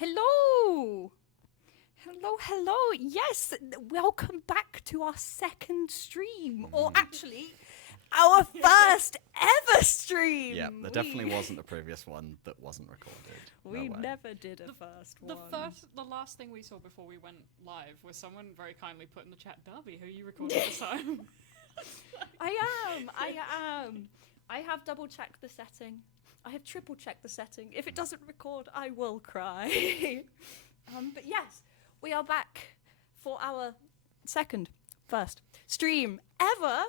Hello! Hello. Yes, welcome back to our second stream, or actually, our first ever stream. Yeah, there definitely wasn't a previous one that wasn't recorded. We No way. never did a first one. The last thing we saw before we went live was someone very kindly put in the chat, Darby, who you recorded this time. I am. I have double-checked the setting. I have triple-checked the setting. If it doesn't record, I will cry. But yes, we are back for our first stream ever.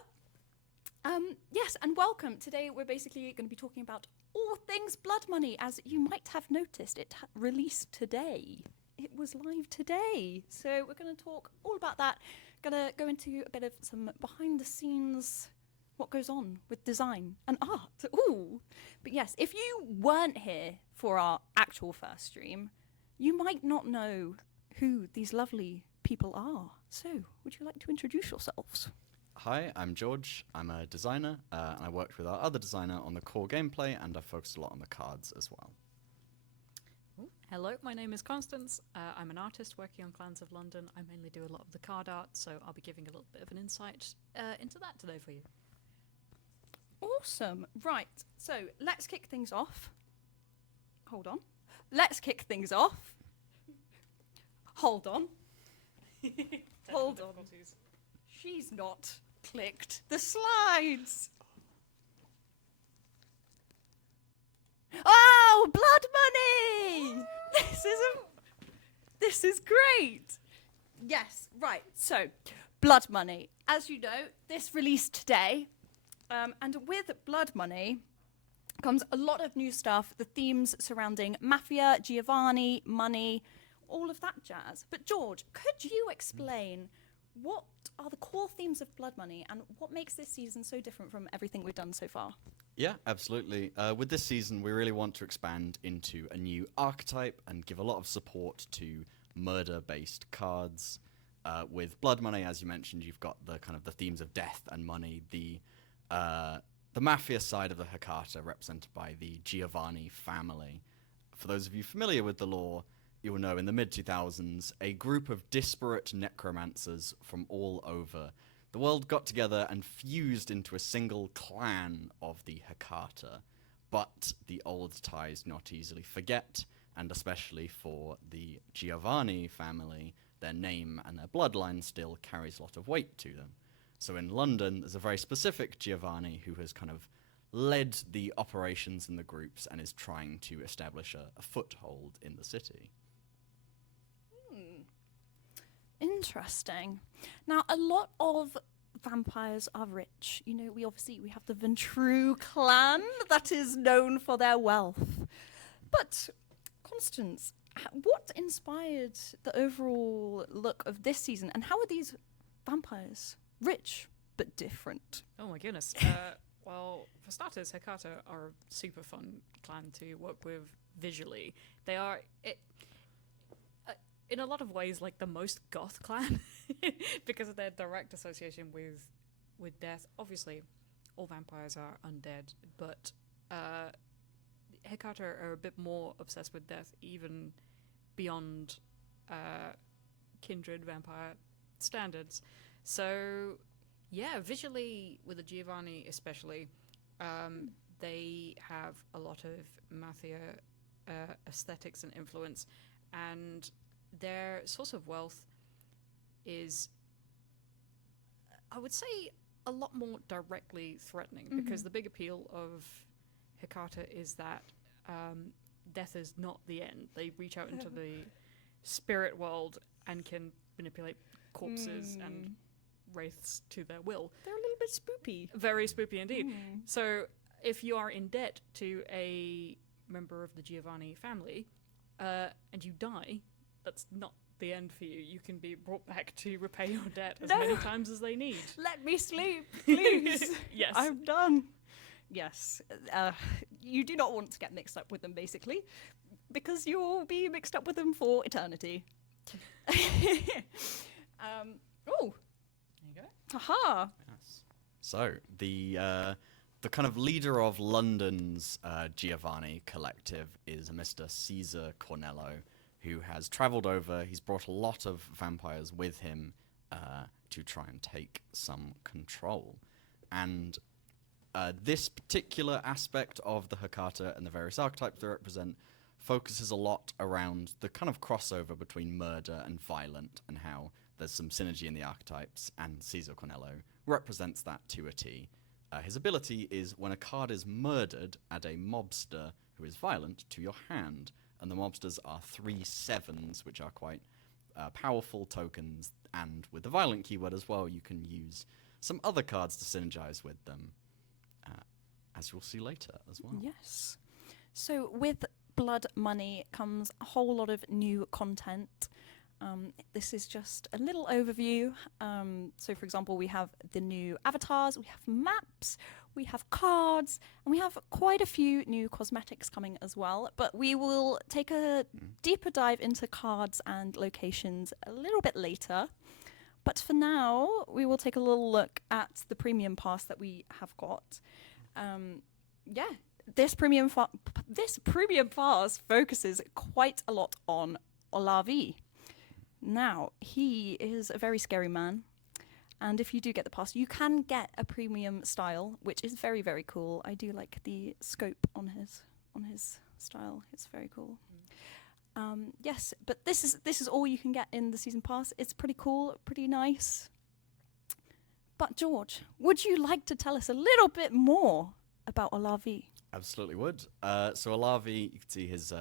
Yes, and welcome. Today we're basically going to be talking about all things Blood Money. As you might have noticed, it released today. It was live today. So we're going to talk all about that. Going to go into a bit of some behind the scenes, what goes on with design and art. Ooh. But yes, if you weren't here for our actual first stream, you might not know who these lovely people are. So, would you like to introduce yourselves? Hi, I'm George. I'm a designer, and I worked with our other designer on the core gameplay, and I focused a lot on the cards as well. Hello, my name is Constance. I'm an artist working on Clans of London. I mainly do a lot of the card art, so I'll be giving a little bit of an insight into that today for you. Awesome. Right, so let's kick things off. Hold on. Let's kick things off. Hold on. Hold on. She's not clicked the slides. Oh, blood money! This is great. Yes, right. So, Blood Money. As you know, this released today. And with Blood Money comes a lot of new stuff. The themes surrounding mafia, Giovanni, money, all of that jazz. But George, could you explain what are the core themes of Blood Money and what makes this season so different from everything we've done so far? Yeah, absolutely. With this season, we really want to expand into a new archetype and give a lot of support to murder-based cards. With Blood Money, as you mentioned, you've got the kind of the themes of death and money, the mafia side of the Hecata represented by the Giovanni family. For those of you familiar with the lore, you will know in the mid-2000s, a group of disparate necromancers from all over the world got together and fused into a single clan of the Hecata. But the old ties not easily forget, and especially for the Giovanni family, their name and their bloodline still carries a lot of weight to them. So in London, there's a very specific Giovanni who has kind of led the operations in the groups and is trying to establish a foothold in the city. Interesting. Now, a lot of vampires are rich. You know, we have the Ventru clan that is known for their wealth. But, Constance, what inspired the overall look of this season, and how are these vampires rich but different? Oh my goodness. Well, for starters, Hecata are a super fun clan to work with visually. They are, in a lot of ways, like the most goth clan because of their direct association with death. Obviously, all vampires are undead, but Hecata are a bit more obsessed with death, even beyond kindred vampire standards. So, yeah, visually, with the Giovanni especially, they have a lot of mafia aesthetics and influence, and their source of wealth is, I would say, a lot more directly threatening, because the big appeal of Hecata is that death is not the end. They reach out into the spirit world and can manipulate corpses and wraiths to their will. They're a little bit spoopy. Very spoopy indeed. So if you are in debt to a member of the Giovanni family and you die, that's not the end for you. You can be brought back to repay your debt as many times as they need. Let me sleep, please. Yes. I'm done. Yes. You do not want to get mixed up with them, basically, because you'll be mixed up with them for eternity. Oh. There you go. Aha. Yes. So the kind of leader of London's Giovanni collective is a Mr. Caesar Cornello, who has traveled over. He's brought a lot of vampires with him to try and take some control. And this particular aspect of the Hakata and the various archetypes they represent focuses a lot around the kind of crossover between murder and violent, and how there's some synergy in the archetypes, and Caesar Cornello represents that to a T. His ability is when a card is murdered, add a mobster who is violent to your hand. And the mobsters are 3/7s, which are quite powerful tokens. And with the violent keyword as well, you can use some other cards to synergize with them, as you'll see later as well. Yes. So with Blood Money comes a whole lot of new content. This is just a little overview. So for example, we have the new avatars, we have maps, we have cards, and we have quite a few new cosmetics coming as well. But we will take a deeper dive into cards and locations a little bit later. But for now, we will take a little look at the premium pass that we have got. This premium pass focuses quite a lot on Olavi. Now, he is a very scary man, and if you do get the pass, you can get a premium style, which is very, very cool. I do like the scope on his style. It's very cool. Yes, but this is all you can get in the season pass. It's pretty cool, pretty nice. But George, would you like to tell us a little bit more about Olavi? Absolutely would. So Olavi, you can see his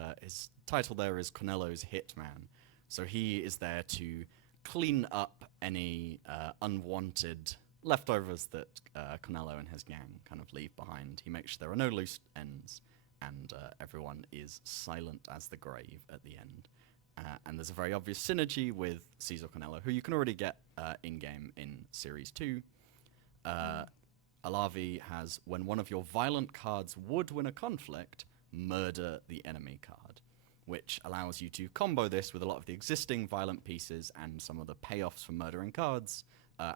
title there is Cornello's Hitman. So he is there to clean up any unwanted leftovers that Cornello and his gang kind of leave behind. He makes sure there are no loose ends, and everyone is silent as the grave at the end. And there's a very obvious synergy with Caesar Cornello, who you can already get in-game in Series 2. Olavi has, when one of your violent cards would win a conflict, murder the enemy card, which allows you to combo this with a lot of the existing violent pieces and some of the payoffs for murdering cards,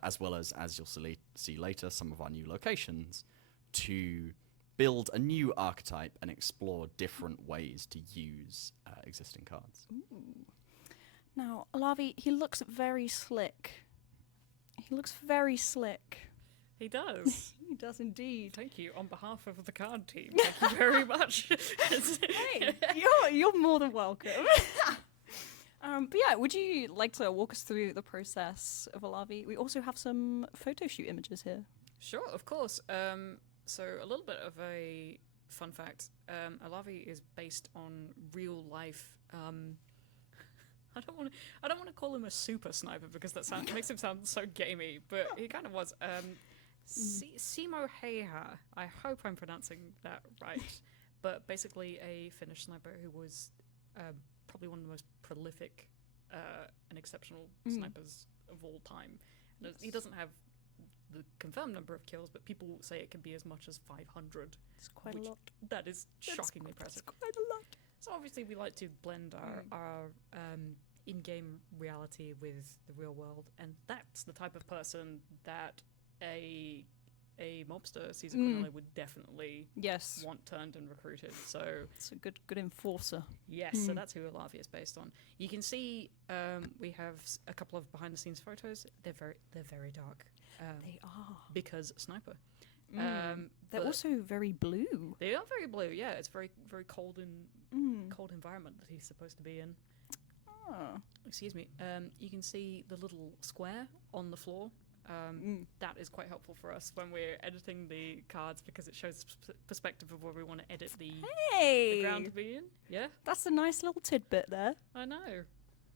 as well as you'll see later, some of our new locations, to build a new archetype and explore different ways to use existing cards. Ooh. Now, Olavi, he looks very slick. He looks very slick. He does. He does indeed. Thank you on behalf of the card team. Thank you very much. Hey, you're more than welcome. But yeah, would you like to walk us through the process of Olavi? We also have some photo shoot images here. Sure, of course. So a little bit of a fun fact. Olavi is based on real life. I don't want to call him a super sniper because that makes him sound so gamey, but he kind of was. Simo Heiha, I hope I'm pronouncing that right, but basically a Finnish sniper who was probably one of the most prolific and exceptional snipers of all time. Yes. He doesn't have the confirmed number of kills, but people say it can be as much as 500. It's quite a lot. That is shockingly impressive. It's quite a lot. So obviously we like to blend our in-game reality with the real world, and that's the type of person that a mobster, Caesar Cornello, would definitely want turned and recruited. So it's a good enforcer. Yes, so that's who Olavi is based on. You can see we have a couple of behind-the-scenes photos. They're very dark. They are because sniper. They're also very blue. They are very blue. Yeah, it's very cold cold environment that he's supposed to be in. Oh. Excuse me. You can see the little square on the floor. That is quite helpful for us when we're editing the cards because it shows perspective of where we want to edit the ground to be in. Yeah, that's a nice little tidbit there. I know,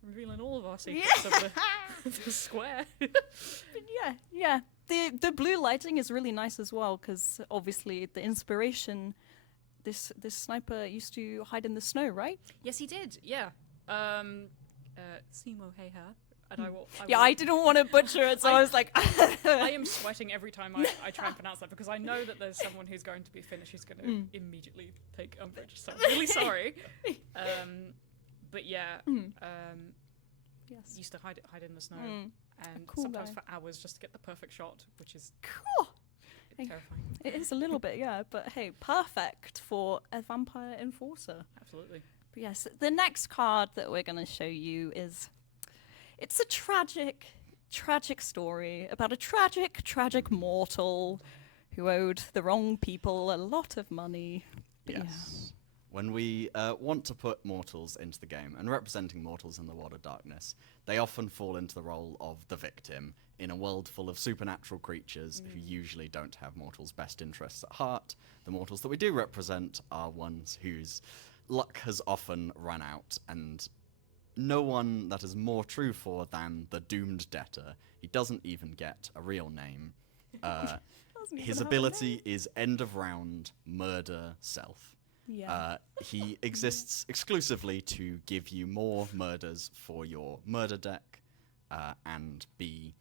revealing all of our secrets of the square. But yeah. The blue lighting is really nice as well because obviously the inspiration. This sniper used to hide in the snow, right? Yes, he did. Yeah. Simo Heiha. And I didn't want to butcher it, so I was like... I am sweating every time I try and pronounce that because I know that there's someone who's going to be Finnish who's going to immediately take umbrage, so I'm really sorry. But yeah, used to hide in the snow and cool sometimes guy. for hours just to get the perfect shot, which is cool. Terrifying. It is a little bit, yeah, but hey, perfect for a vampire enforcer. Absolutely. But yes, the next card that we're going to show you it's a tragic story about a tragic mortal who owed the wrong people a lot of money. But Yes. When we want to put mortals into the game, and representing mortals in the world of darkness, they often fall into the role of the victim in a world full of supernatural creatures who usually don't have mortals' best interests at heart. The mortals that we do represent are ones whose luck has often run out, and no one that is more true for than the doomed debtor. He doesn't even get a real name. Doesn't even His have a ability name. is end of round murder self. Yeah. He exists exclusively to give you more murders for your murder deck, and he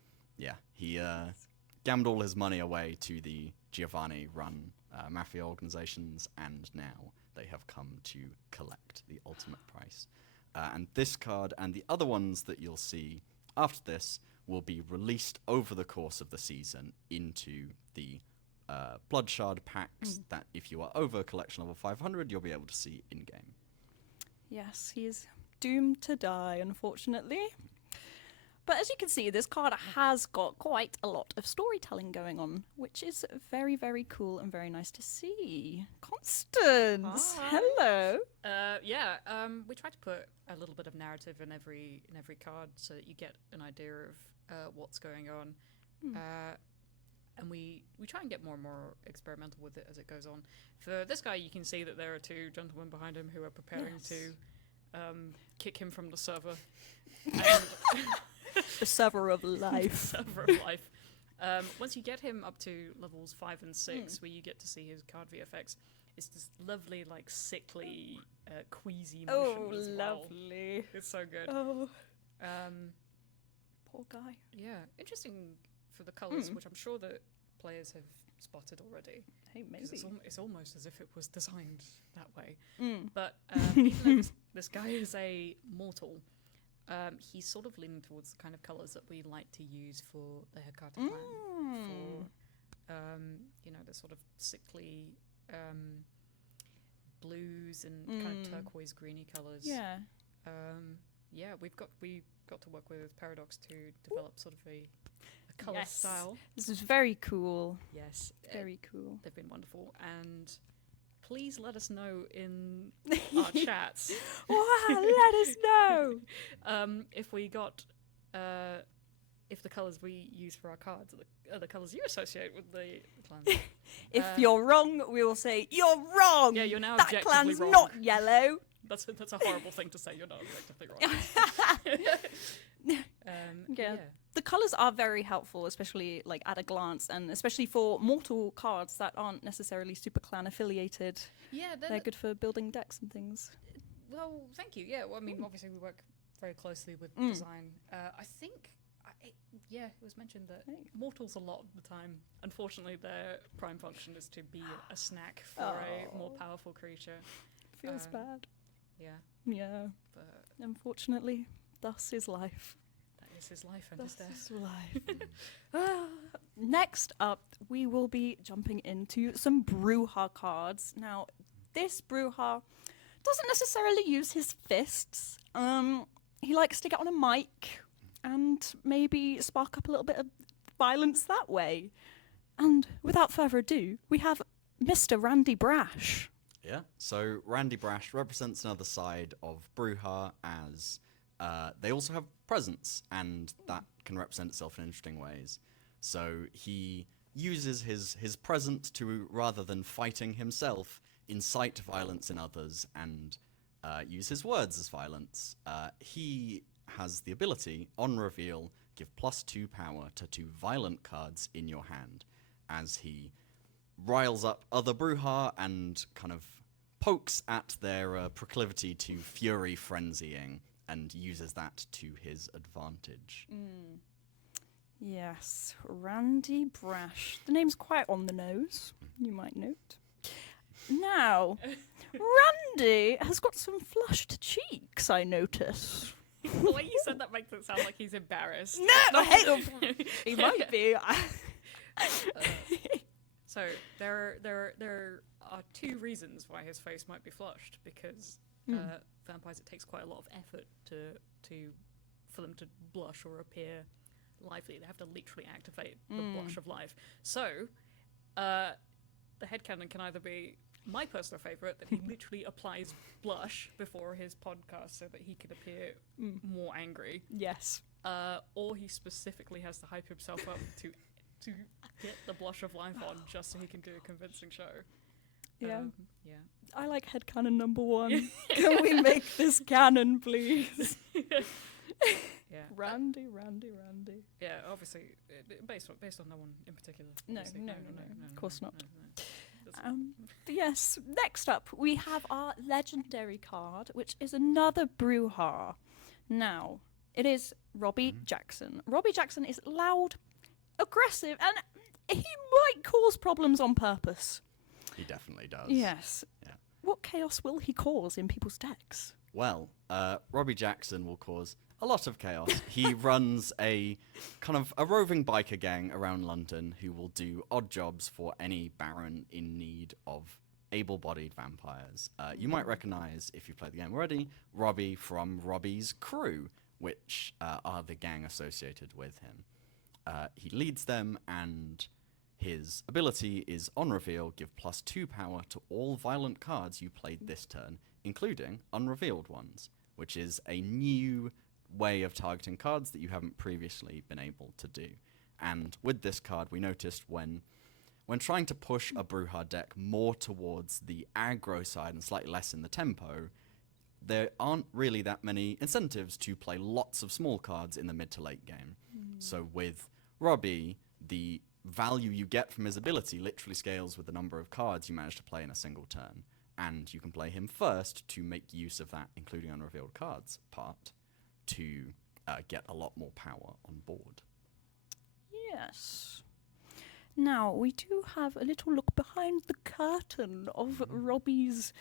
gambled all his money away to the Giovanni-run mafia organizations, and now they have come to collect the ultimate price. And this card and the other ones that you'll see after this will be released over the course of the season into the Blood Shard packs that if you are over collection level 500, you'll be able to see in-game. Yes, he is doomed to die, unfortunately. But as you can see, this card has got quite a lot of storytelling going on, which is very, very cool and very nice to see. Constance, Hi. hello. We try to put a little bit of narrative in every card so that you get an idea of what's going on. And we try and get more and more experimental with it as it goes on. For this guy, you can see that there are two gentlemen behind him who are preparing to kick him from the server. And The server of life. server of life. Once you get him up to levels 5 and 6, where you get to see his card VFX, it's this lovely, like, sickly, queasy motion Oh, as well. lovely. It's so good. Oh, Um, poor guy. yeah, interesting for the colours, which I'm sure that players have spotted already. Hey, 'Cause maybe. it's almost as if it was designed that way. Mm. But even though this guy is a mortal, he's sort of leaning towards the kind of colours that we like to use for the Hecata clan. For, the sort of sickly blues and kind of turquoise greeny colours. Yeah. We got to work with Paradox to develop sort of a colour Yes. style. This is very cool. Yes, Very cool. they've been wonderful, and please let us know in our chats Wow, let us know. if we got if the colours we use for our cards are the colours you associate with the clans. If you're wrong, we will say, you're wrong. Yeah, you're now that objectively clan's wrong. not yellow. That's a horrible thing to say. You're not objectively wrong. Yeah. The colours are very helpful, especially like at a glance, and especially for mortal cards that aren't necessarily super clan affiliated. Yeah, They're good for building decks and things. Well, thank you. Yeah, well, I mean, obviously we work very closely with design. I think, it was mentioned that mortals a lot of the time, unfortunately, their prime function is to be a snack for a more powerful creature. Feels bad. Yeah, Yeah. but Unfortunately, thus is life. that is his life and his Thus death. is life. Next up, we will be jumping into some Brujah cards. Now, this Brujah doesn't necessarily use his fists. He likes to get on a mic and maybe spark up a little bit of violence that way. And without further ado, we have Mr. Randy Brash. Yeah, so Randy Brash represents another side of Brujah, as they also have presence, and that can represent itself in interesting ways. So he uses his presence to, rather than fighting himself, incite violence in others and use his words as violence. He has the ability, on reveal, give +2 power to 2 violent cards in your hand, as he riles up other Brujah and kind of pokes at their proclivity to fury frenzying and uses that to his advantage. Yes, Randy Brash. The name's quite on the nose, you might note. Now, Randy has got some flushed cheeks, I notice. The way you said that makes it sound like he's embarrassed. No, he might be. So there are 2 reasons why his face might be flushed, because vampires, it takes quite a lot of effort for them to blush or appear lively. They have to literally activate the blush of life. So, the headcanon can either be my personal favourite, that he literally applies blush before his podcast so that he can appear more angry, Yes. or he specifically has to hype himself up to get the blush of life on just so he can do a convincing show. Yeah. Yeah. I like headcanon number 1. Can we make this canon, please? Yeah. Randy. Yeah, obviously, based on no one in particular. No, obviously. no, of course not. No. But yes, next up we have our legendary card, which is another Brujah. Now, it is Robbie Jackson. Robbie Jackson is loud, aggressive, and he might cause problems on purpose. He definitely does. Yes. Yeah. What chaos will he cause in people's decks? Well, Robbie Jackson will cause a lot of chaos. He runs a kind of a roving biker gang around London who will do odd jobs for any baron in need of able-bodied vampires. You might recognize, if you've played the game already, Robbie from Robbie's crew, which are the gang associated with him. He leads them, and his ability is, on reveal, give +2 power to all violent cards you played this turn, including unrevealed ones, which is a new way of targeting cards that you haven't previously been able to do. And with this card, we noticed when trying to push a Brujah deck more towards the aggro side and slightly less in the tempo, there aren't really that many incentives to play lots of small cards in the mid to late game. So with Robbie, the value you get from his ability literally scales with the number of cards you manage to play in a single turn. And you can play him first to make use of that, including unrevealed cards part, to get a lot more power on board. Yes. Now, we do have a little look behind the curtain of Robbie's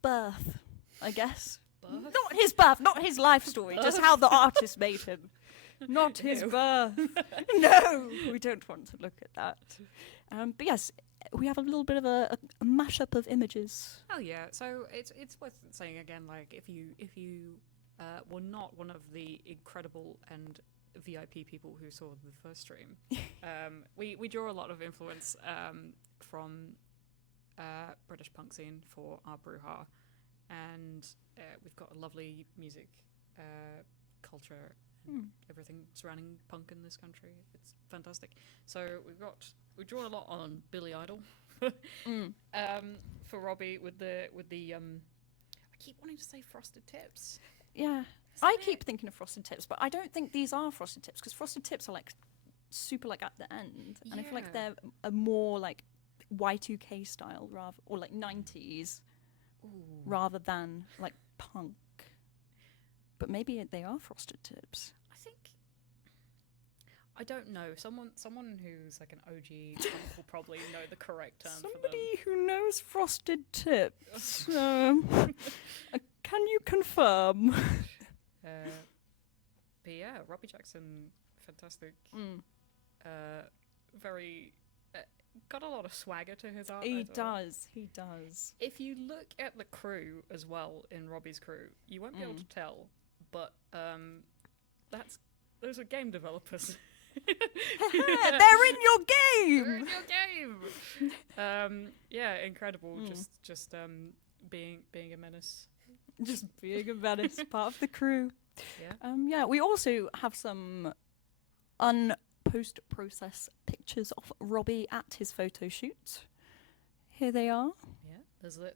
birth, I guess. Birth? Not his birth, not his life story, just how the artist made him. Not his birth. No, we don't want to look at that. But yes, we have a little bit of a mashup of images. Oh yeah, so it's worth saying again, like if you were not one of the incredible and VIP people who saw the first stream, we draw a lot of influence from British punk scene for our Brujah, and we've got a lovely music culture and everything surrounding punk in this country. It's fantastic. So we've drawn a lot on Billy Idol for Robbie with the I keep wanting to say frosted tips. Yeah. I keep thinking of frosted tips, but I don't think these are frosted tips, because frosted tips are like super like at the end, and I feel like they're a more like Y2K style rather, or like 90s rather than like punk. But maybe they are frosted tips. I don't know. Someone who's like an OG punk will probably know the correct term for them. Somebody who knows frosted tips. Can you confirm? But yeah, Robbie Jackson, fantastic. Very got a lot of swagger to his art. He does. If you look at the crew as well in Robbie's crew, you won't be able to tell, but those are game developers. They're in your game. They're in your game. Yeah, incredible. Just being a menace. Just being a menace, part of the crew. Yeah. Yeah. We also have some unpost-process pictures of Robbie at his photo shoot. Here they are. Yeah.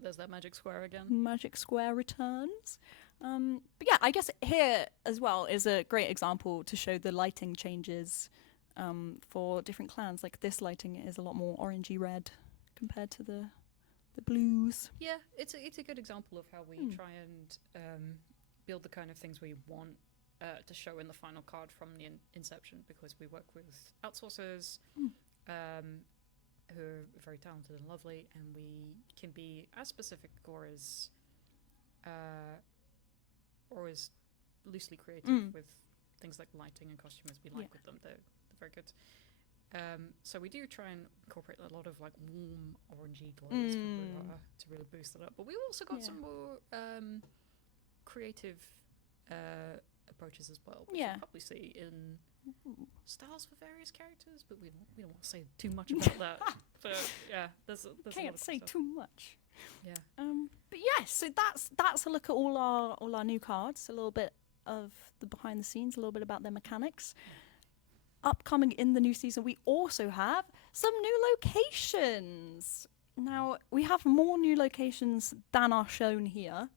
There's that magic square again. Magic square returns. But yeah, I guess here as well is a great example to show the lighting changes for different clans. Like this lighting is a lot more orangey red compared to the blues. Yeah, it's a good example of how we try and build the kind of things we want to show in the final card from the inception, because we work with outsourcers who are very talented and lovely, and we can be as specific or as loosely creative with things like lighting and costume as we like with them. They're very good. So we do try and incorporate a lot of like warm orangey glows with Brujah to really boost it up. But we've also got some more creative approaches as well, which you'll probably see in styles for various characters. But we don't want to say too much about that. But yeah, there's Can't say stuff. too much. Yeah. But yes, so that's a look at all our new cards. A little bit of the behind the scenes, a little bit about their mechanics. Upcoming in the new season, we also have some new locations. Now, we have more new locations than are shown here,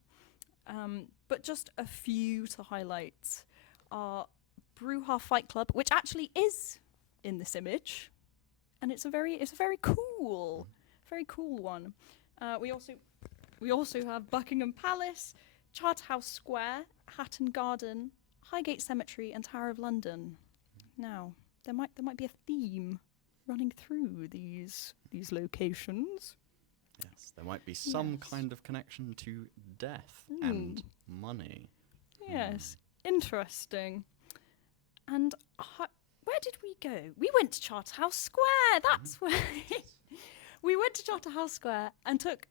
but just a few to highlight are Brujah Fight Club, which actually is in this image, and it's a very cool one. We also have Buckingham Palace, Charterhouse Square, Hatton Garden, Highgate Cemetery, and Tower of London. Now, there might be a theme running through these locations. Yes, there might be some kind of connection to death and money. Yes, interesting. And where did we go? We went to Charterhouse Square. That's where we went to Charterhouse Square and took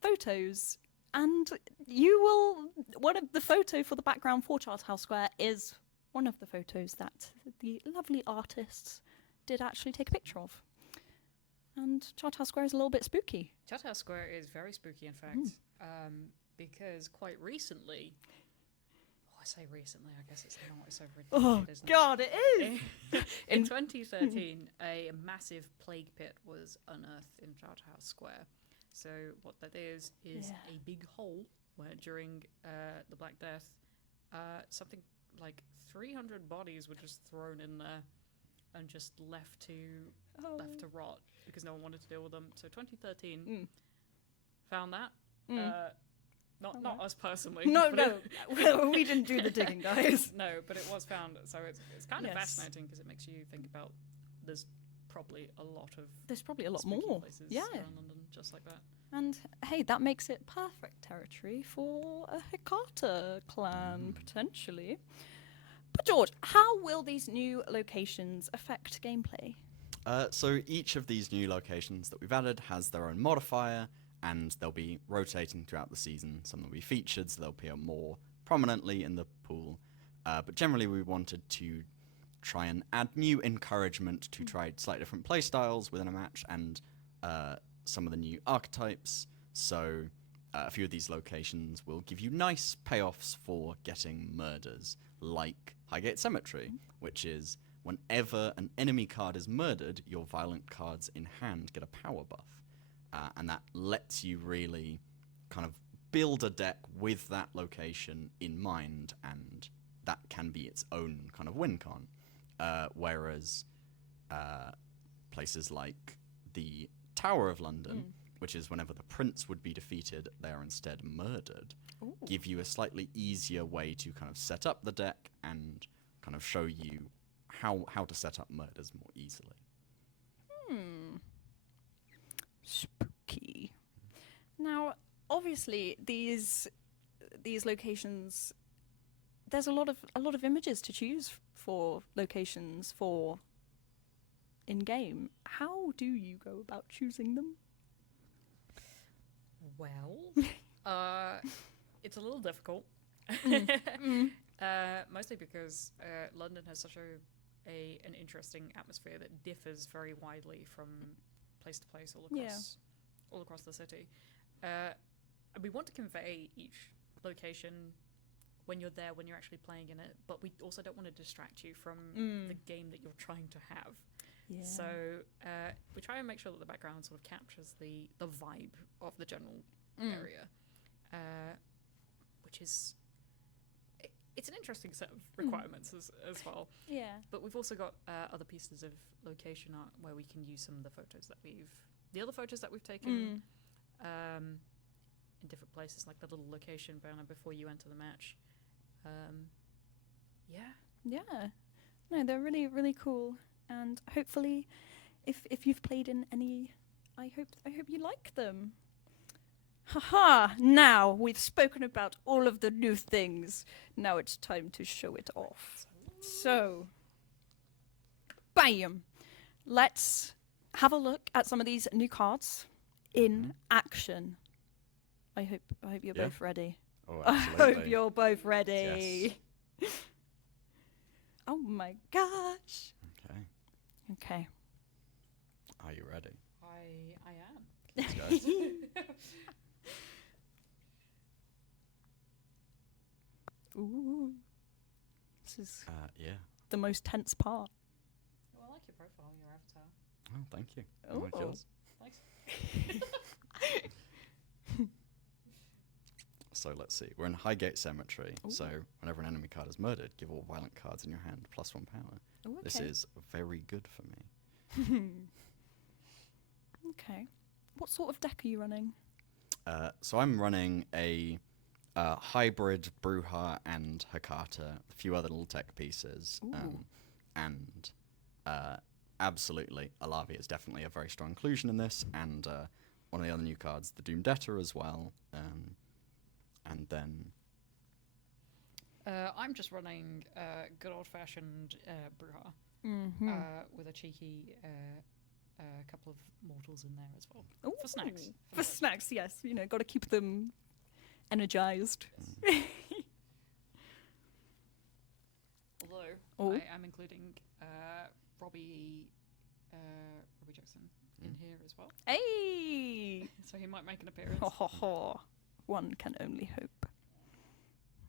photos. And one of the photo for the background for Charterhouse Square is one of the photos that the lovely artists did actually take a picture of. And Charterhouse Square is a little bit spooky. Charterhouse Square is very spooky, in fact, because quite recently, I say recently, I guess it's not, it's over a decade, isn't God, it is! In 2013, a massive plague pit was unearthed in Charterhouse Square. So what that is a big hole where during the Black Death, something like 300 bodies were just thrown in there and just left to rot because no one wanted to deal with them. So 2013 found that. Not us personally. No. We didn't do the digging, guys. No, but it was found. So it's kind of fascinating because it makes you think about there's probably a lot more places around London just like that. And hey, that makes it perfect territory for a Hecata clan, potentially. But George, how will these new locations affect gameplay? So each of these new locations that we've added has their own modifier, and they'll be rotating throughout the season. Some will be featured, so they'll appear more prominently in the pool. But generally, we wanted to try and add new encouragement to try slightly different playstyles within a match and some of the new archetypes. So a few of these locations will give you nice payoffs for getting murders, like Highgate Cemetery, which is whenever an enemy card is murdered, your violent cards in hand get a power buff. And that lets you really kind of build a deck with that location in mind, and that can be its own kind of win con. Whereas places like the Tower of London, which is whenever the prince would be defeated, they are instead murdered, give you a slightly easier way to kind of set up the deck and kind of show you how to set up murders more easily. Spooky. Now, obviously, these locations, there's a lot of images to choose for locations for in-game. How do you go about choosing them? Well, it's a little difficult. Mostly because London has such an interesting atmosphere that differs very widely from place to place all across the city. We want to convey each location when you're there, when you're actually playing in it, but we also don't want to distract you from the game that you're trying to have. Yeah. So we try and make sure that the background sort of captures the vibe of the general area, which is it's an interesting set of requirements as well. Yeah. But we've also got other pieces of location art where we can use some of the photos that we've taken in different places, like the little location banner before you enter the match. Yeah. No, they're really, really cool. And hopefully, if you've played in any, I hope you like them. Haha! Now we've spoken about all of the new things. Now it's time to show it off. So, bam! let's have a look at some of these new cards in action. I hope you're Yeah. both ready. Oh, I absolutely. hope you're both ready. Oh my gosh. Okay. Okay. Are you ready? I am. Let's go. Ooh. This is Yeah. the most tense part. Well, I like your profile, your avatar. Oh, thank you. I like Ooh. yours. Thanks. So let's see. We're in Highgate Cemetery. Ooh. So whenever an enemy card is murdered, give all violent cards in your hand +1 power. Ooh, okay. This is very good for me. Okay. What sort of deck are you running? So I'm running a hybrid Brujah and Hakata, a few other little tech pieces, Ooh. and absolutely, Alavi is definitely a very strong inclusion in this, and one of the other new cards, the Doom Debtor as well, and then I'm just running good old-fashioned Brujah Mm-hmm. with a cheeky couple of mortals in there as well. Ooh. For snacks. For snacks, yes. You know, got to keep them energized. Although Oh. I am including Robbie Jackson in here as well, Hey! so he might make an appearance. Ho ho ho. One can only hope.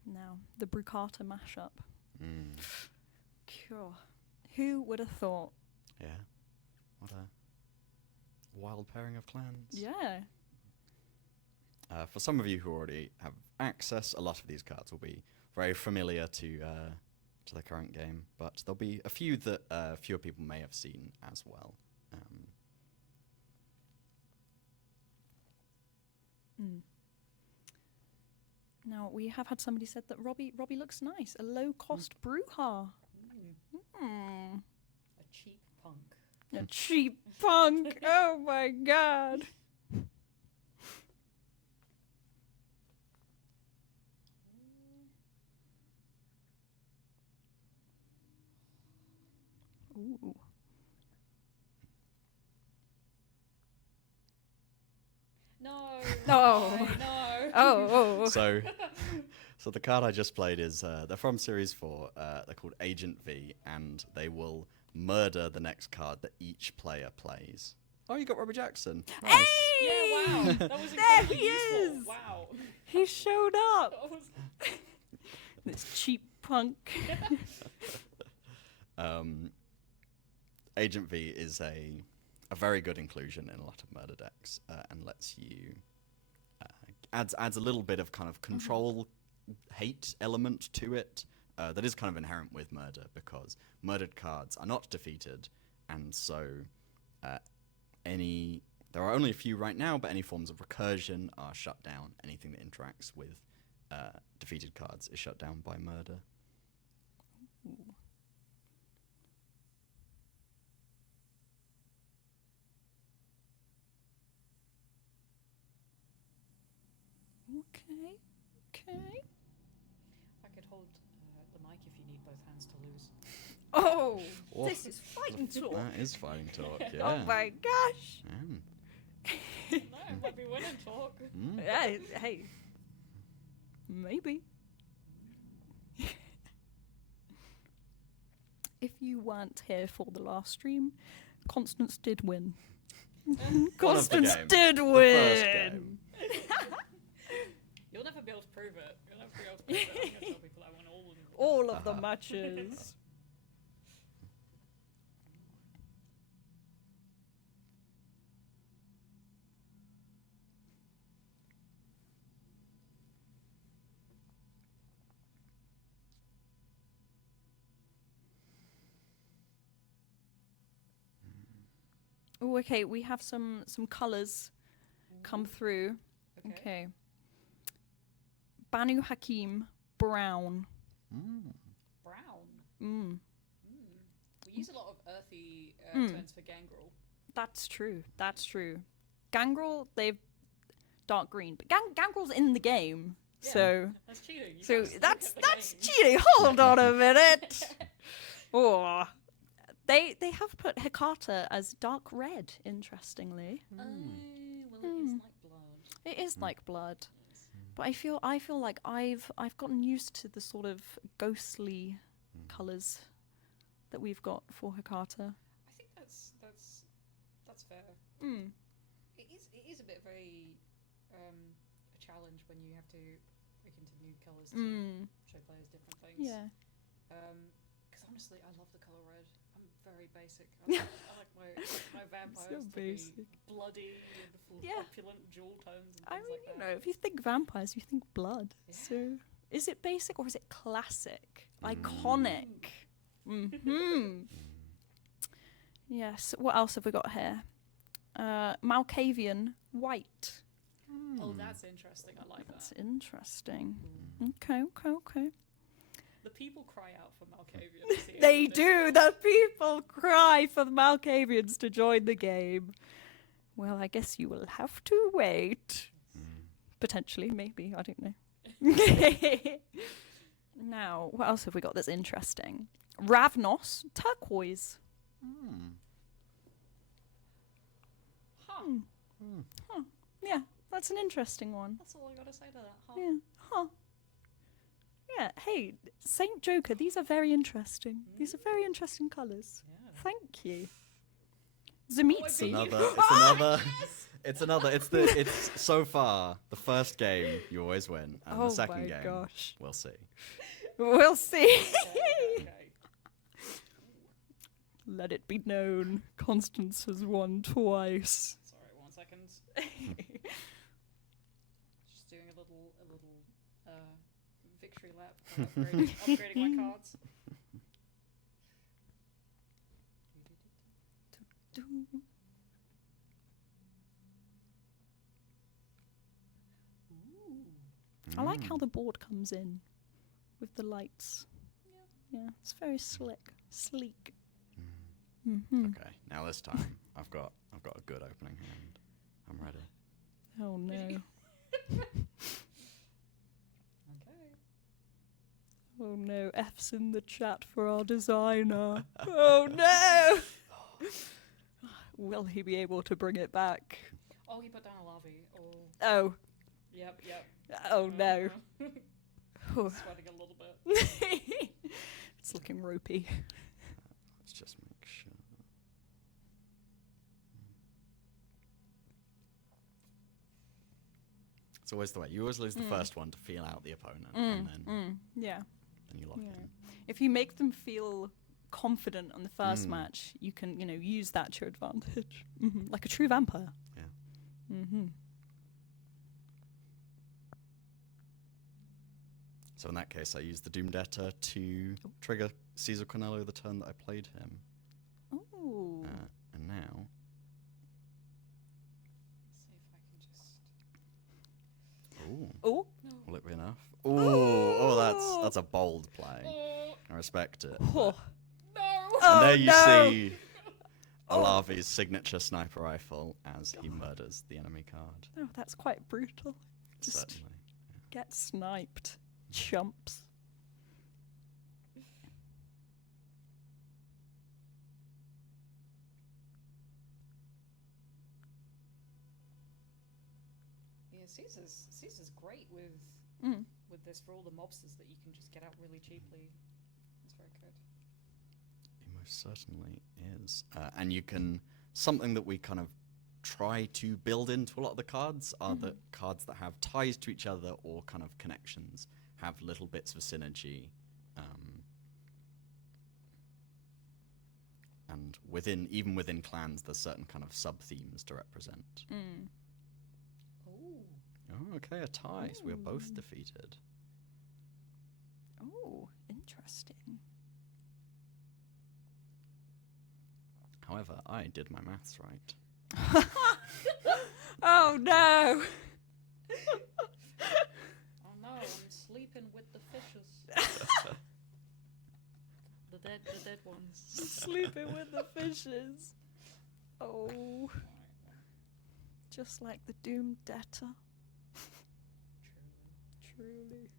Now, the Brucata mashup. Sure. Who would have thought? yeah, what a wild pairing of clans. Yeah. For some of you who already have access, a lot of these cards will be very familiar to the current game, but there'll be a few that fewer people may have seen as well. Now, we have had somebody said that Robbie looks nice. A low-cost Brujah. Hmm. A cheap punk. A cheap punk. Oh my god. Ooh. No. Oh. No. Oh. So the card I just played is they're from Series 4. They're called Agent V, and they will murder the next card that each player plays. Oh, you got Robbie Jackson. Nice. Hey! Yeah, wow. That was There incredibly he useful. is! Wow. He showed up. That was- This cheap punk. Agent V is a very good inclusion in a lot of murder decks, and lets you adds a little bit of kind of control hate element to it that is kind of inherent with murder, because murdered cards are not defeated, and so there are only a few right now, but any forms of recursion are shut down. Anything that interacts with defeated cards is shut down by murder. Okay. I could hold the mic if you need both hands to lose. Oh, Oh. this is fighting talk. That is fighting talk, yeah. Oh my gosh. No, it might be winning talk. Yeah, hey. Maybe. If you weren't here for the last stream, Constance did win. Constance game. did The first win. game. You'll never be able to prove it. You'll never be able to prove it. I'm going to tell people I won all of them. All of the matches. Oh, okay. We have some colours come through. Okay. Banu Hakim Brown. Brown. Mm. We use a lot of earthy Mm. tones for Gangrel. That's true. That's true. Gangrel, they've dark green, but Gangrel's in the game, Yeah. so That's cheating. You so can't just look that's at the that's game. cheating. Hold on a minute. Oh, They have put Hecata as dark red, interestingly. Well, it is like blood. It is like blood. But I feel like I've gotten used to the sort of ghostly colours that we've got for Hecata. I think that's fair. Mm. It is a bit of a challenge when you have to break into new colours to show players different things. Yeah. Because honestly, I love the colour red. I'm very basic. I like my vampires So to basic. be bloody and full of Yeah. opulent jewel tones and things I mean, like you that. know, if you think vampires, you think blood. Yeah. So, is it basic or is it classic? Iconic. Mm-hmm. Yes. What else have we got here? Malkavian white. Oh, that's interesting. I like That's that. interesting. Okay. The people cry out for Malkavian. to see They it. do. The people cry for the Malkavians to join the game. Well, I guess you will have to wait. Potentially, maybe. I don't know. Now, what else have we got that's interesting? Ravnos turquoise. Huh. Yeah, that's an interesting one. That's all I gotta say to that. Huh. Yeah. Huh. Yeah. Hey, Saint Joker. These are very interesting. These are very interesting colours. Yeah. Thank you. It's Zamitsi. another. It's so far the first game you always win, and Oh the second my game gosh. we'll see. We'll see. Okay. Let it be known, Constance has won twice. Sorry, 1 second. Just doing a little victory lap, upgrading my cards. I like how the board comes in with the lights. Yeah, it's very sleek. Mm-hmm. Okay, now this time I've got a good opening hand. I'm ready. Oh no. Okay. Oh no, F's in the chat for our designer. Oh no! Will he be able to bring it back? Oh, he put down a larvae. Oh. Oh. Yep. Oh no. Sweating a little bit. It's looking ropey. Let's just make sure. It's always the way. You always lose the first one to feel out the opponent, and then Yeah. you lock Yeah. in. If you make them feel confident on the first match, you can, use that to your advantage. Like a true vampire. Yeah. Mm-hmm. So in that case, I used the Doom Debtor to trigger Caesar Cornello the turn that I played him. Ooh. And now... See if I can just. Ooh. Oh. No. Will it be enough? Ooh. That's a bold play. Oh. I respect it. Oh. No. And there you no. see Alavi's signature sniper rifle as he murders the enemy card. Oh, that's quite brutal. Just Certainly. get sniped. Chumps. Yeah, Caesar's great with this for all the mobsters that you can just get out really cheaply. It's very good. He most certainly is. And you can... Something that we kind of try to build into a lot of the cards are the cards that have ties to each other or kind of connections, have little bits of synergy. And even within clans, there's certain kind of sub-themes to represent. Oh. Oh, okay, a tie. So we are both defeated. Oh, interesting. However, I did my maths right. Oh no! Oh no, I'm sleeping with the fishes. the dead ones. Sleeping with the fishes. Oh. Just like the doomed debtor. Truly.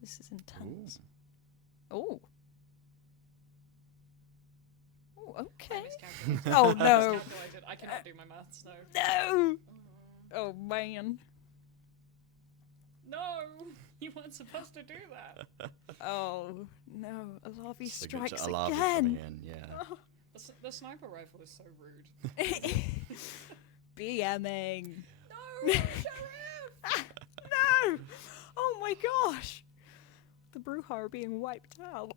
This is intense. Oh. Oh, okay. Miscalculated. Oh, no. Miscalculated. I cannot do my maths, no. No! Oh, man. No! You weren't supposed to do that. Oh, no. Alavi strikes Alavi again. coming in, yeah. The sniper rifle is so rude. BMing. No, Sheriff! No! Oh my gosh! The Brujah are being wiped out.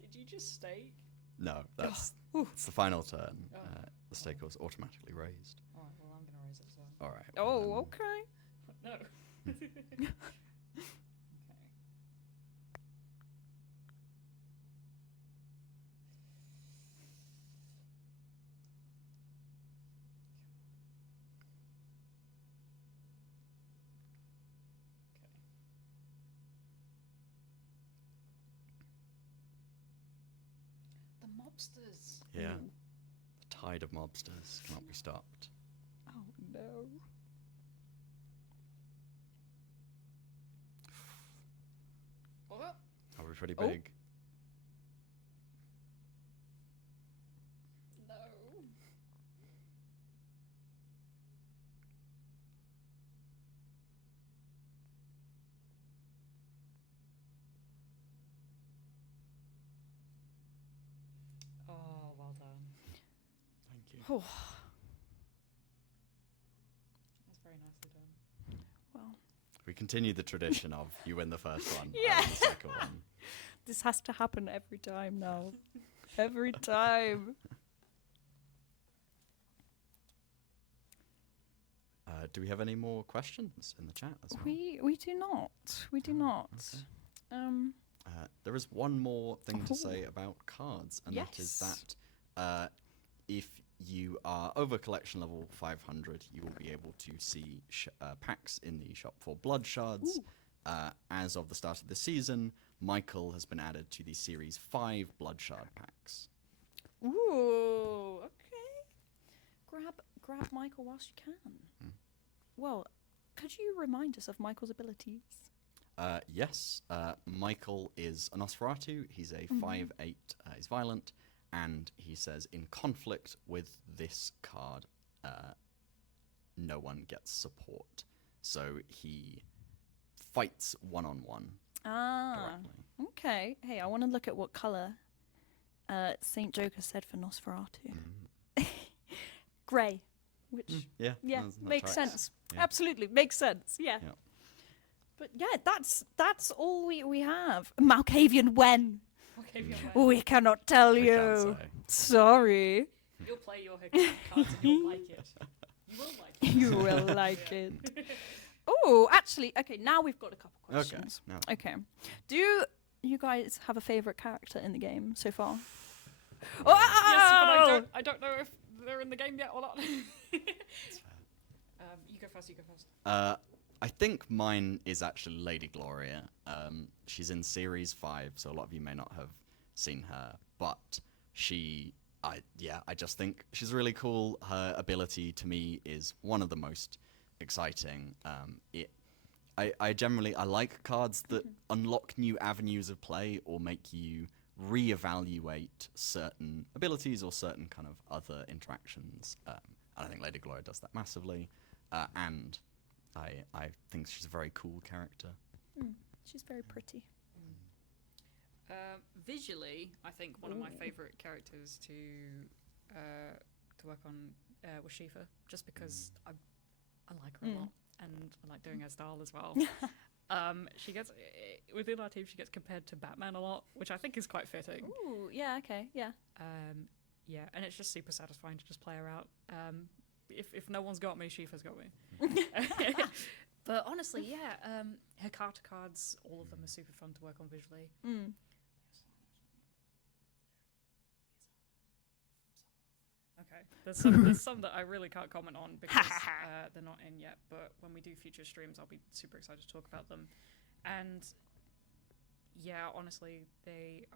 Did you just stake? No, that's Ooh. it's the final turn. Oh. The stake was automatically raised. Alright, well, I'm gonna raise it as well. All right. Oh, okay. No. Okay. The mobsters. Yeah. Ooh. The tide of mobsters cannot be stopped. Oh no. Oh, Are we pretty Oh. big? no. Oh, well done. Thank you. Oh, That's very nicely done. well. We continue the tradition of you win the first one, Yeah. the second one. This has to happen every time now. Every time. Do we have any more questions in the chat as well? We do not. We do not. Okay. Um There is one more thing to Oh. say about cards, and that is Yes. that if you are over collection level 500, you will be able to see packs in the shop for blood shards. Ooh. As of the start of the season, Michael has been added to the Series 5 blood shard packs. Ooh, okay. Grab Michael whilst you can. Well, could you remind us of Michael's abilities? Yes, Michael is a Nosferatu. He's a 5/8. He's violent, and he says in conflict with this card, no one gets support. So he fights one-on-one Ah, directly. okay. Hey, I want to look at what colour Saint Joker said for Nosferatu. Grey, which Yeah, yeah, that makes tracks. sense. Yeah. Absolutely makes sense. Yeah. Yeah. But yeah, that's all we have. Malkavian when? Okay, if you're right. We cannot tell We you. can't say. Sorry. You'll play your Hiccup cards and you'll like it. You will like it. You will like it. Oh, actually, okay, now we've got a couple Okay. questions. No. Okay. Do you guys have a favourite character in the game so far? Yes, but Oh! I don't know if they're in the game yet or not. You go first. I think mine is actually Lady Gloria. She's in Series 5, so a lot of you may not have seen her, but I just think she's really cool. Her ability to me is one of the most exciting. I like cards that unlock new avenues of play or make you reevaluate certain abilities or certain kind of other interactions. And I think Lady Gloria does that massively. And I think she's a very cool character. She's very pretty. Visually, I think one of my favourite characters to work on was Shifa, just because I like her a lot, and I like doing her style as well. She gets within our team. She gets compared to Batman a lot, which I think is quite fitting. Ooh, yeah, okay, yeah. Yeah, and it's just super satisfying to just play her out. If no one's got me, Shifa's got me. But honestly, yeah, her Carter cards, all of them are super fun to work on visually. Okay, there's some that I really can't comment on because they're not in yet. But when we do future streams, I'll be super excited to talk about them. And yeah, honestly, they're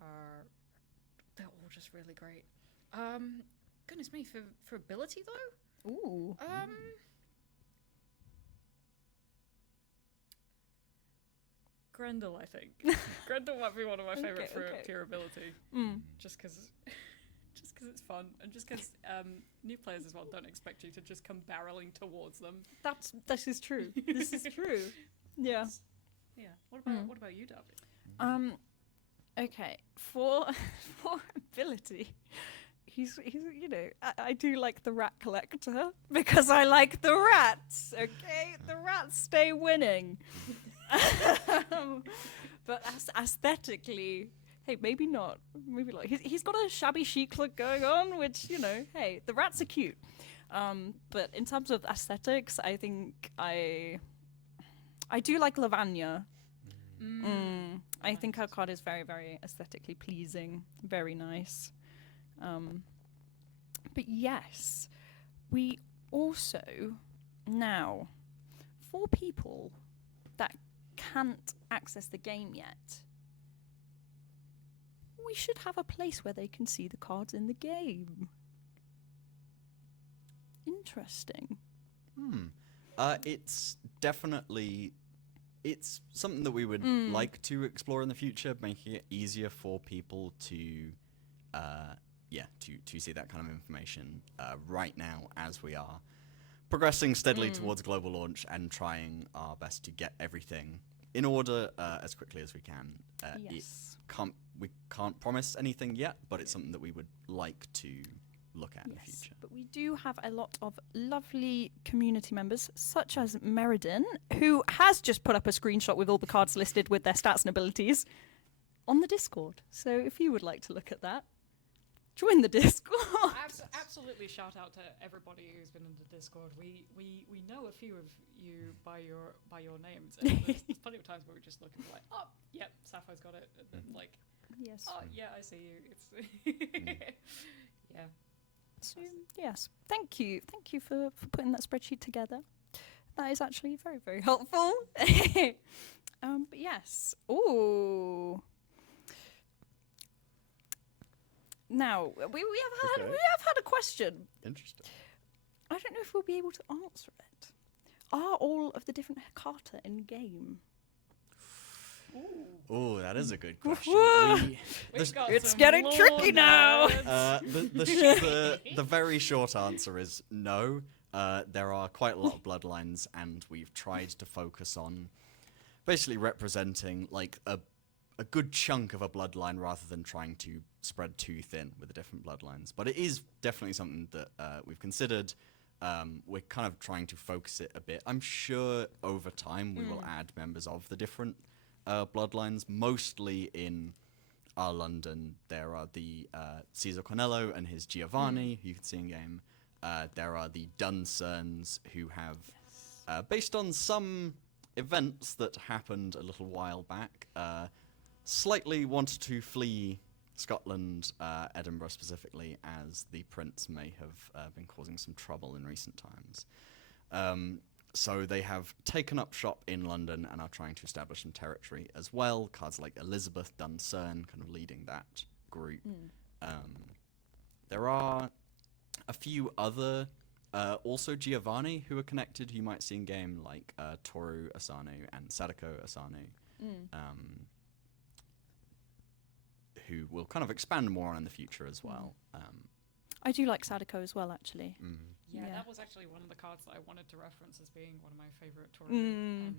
all just really great. goodness me, for ability though. Ooh. Grendel, I think. Grendel might be one of my favorite for pure ability. Just because it's fun, and just because new players as well don't expect you to just come barreling towards them. This is true. This is true. Yeah. Yeah. What about you, David? Okay. For ability, he's I do like the rat collector because I like the rats. Okay, the rats stay winning. But aesthetically, hey, maybe not. Maybe like he's got a shabby chic look going on, which hey, the rats are cute. But in terms of aesthetics, I think I do like Lavanya. I think her card is very, very aesthetically pleasing, very nice. But yes, we also now, for people that can't access the game yet, we should have a place where they can see the cards in the game. Interesting. It's definitely something that we would like to explore in the future, making it easier for people to see that kind of information right now as we are progressing steadily towards global launch and trying our best to get everything in order as quickly as we can. Yes. We can't promise anything yet, but it's something that we would like to look at in the future. But we do have a lot of lovely community members, such as Meriden, who has just put up a screenshot with all the cards listed with their stats and abilities on the Discord. So if you would like to look at that, join the Discord. Absolutely, shout out to everybody who's been in the Discord. We know a few of you by your names. And there's plenty of times where we just look and be like, oh, yep, Sappho's got it. And then like, Yes. oh yeah, I see you. It's yeah. So, yes, thank you for putting that spreadsheet together. That is actually very, very helpful. But yes, now we have had a question. Interesting. I don't know if we'll be able to answer it. Are all of the different Hakata in game? Oh, that is a good question. It's getting tricky now. The very short answer is no. There are quite a lot of bloodlines, and we've tried to focus on basically representing like a good chunk of a bloodline rather than trying to spread too thin with the different bloodlines. But it is definitely something that we've considered. We're kind of trying to focus it a bit. I'm sure over time we will add members of the different bloodlines. Mostly in our London, there are the Caesar Cornello and his Giovanni, who you can see in game. There are the Duncerns, who have, based on some events that happened a little while back, slightly wanted to flee Scotland, Edinburgh specifically, as the prince may have been causing some trouble in recent times. So they have taken up shop in London and are trying to establish some territory as well. Cards like Elizabeth Duncern kind of leading that group. There are a few other, also Giovanni, who are connected, who you might see in game, like Toru Asano and Sadako Asano, who will kind of expand more on in the future as well. I do like Sadako as well, actually. Yeah, that was actually one of the cards that I wanted to reference as being one of my favorite Toru and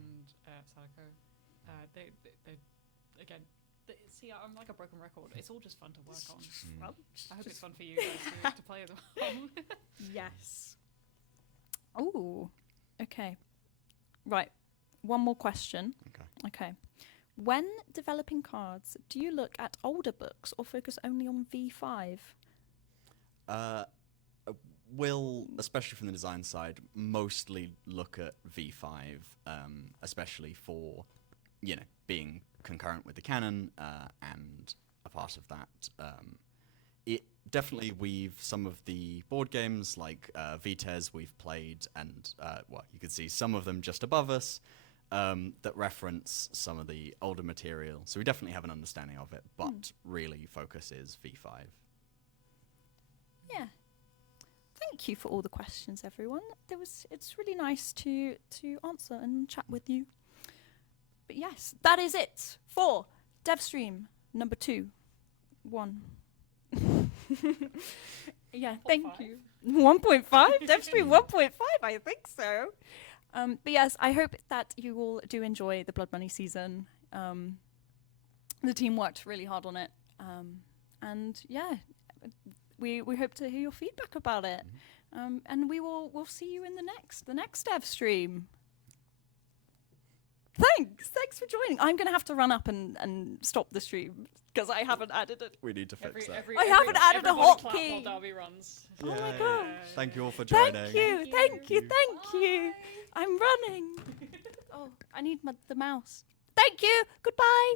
Sadako. They again, see, I'm like a broken record. It's all just fun to work on. Well, I hope it's fun for you guys to play as well. Yes. Oh, okay. Right. One more question. Okay. When developing cards, do you look at older books or focus only on V5? Will, especially from the design side, mostly look at V5, especially for, being concurrent with the canon and a part of that. It definitely some of the board games like Vitez we've played, and you can see some of them just above us that reference some of the older material. So we definitely have an understanding of it, but really focus is V5. Yeah. thank you for all the questions, everyone. It's really nice to answer and chat with you. But yes, that is it for DevStream number 2. 1. Yeah, thank you. 1.5? DevStream 1.5, I think so. But yes, I hope that you all do enjoy the Blood Money season. The team worked really hard on it. And yeah, we hope to hear your feedback about it. And we'll see you in the next DevStream. Thanks for joining. I'm gonna have to run up and stop the stream because I haven't added it. We need to fix that. I haven't added a hotkey. Darby runs. Oh my gosh. Thank you all for joining. Thank you. I'm running. Oh, I need the mouse. Thank you. Goodbye.